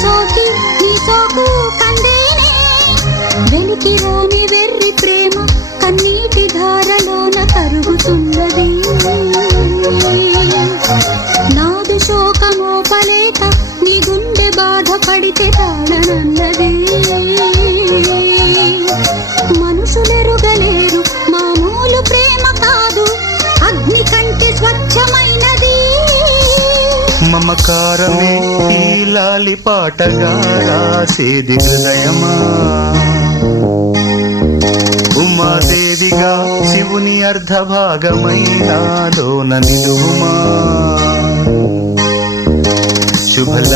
సోకి నీ సోకు కందేనే వెలికి రాని వెర్రి ప్రేమ కన్నీటి ధారలోన కరుగుతున్నది నాదు శోకమోపలేక నీ గుండె బాధపడితే తాళనన్నది మనుషులెరుగలేరు మామూలు ప్రేమ కాదు అగ్ని కంటే స్వచ్ఛమైనది మమకారమే ఈ లాలి పాటగా రాసేది హృదయమా ఉమాదేవిగా శివుని అర్ధభాగమైనాలోన నిలువుమా శుభల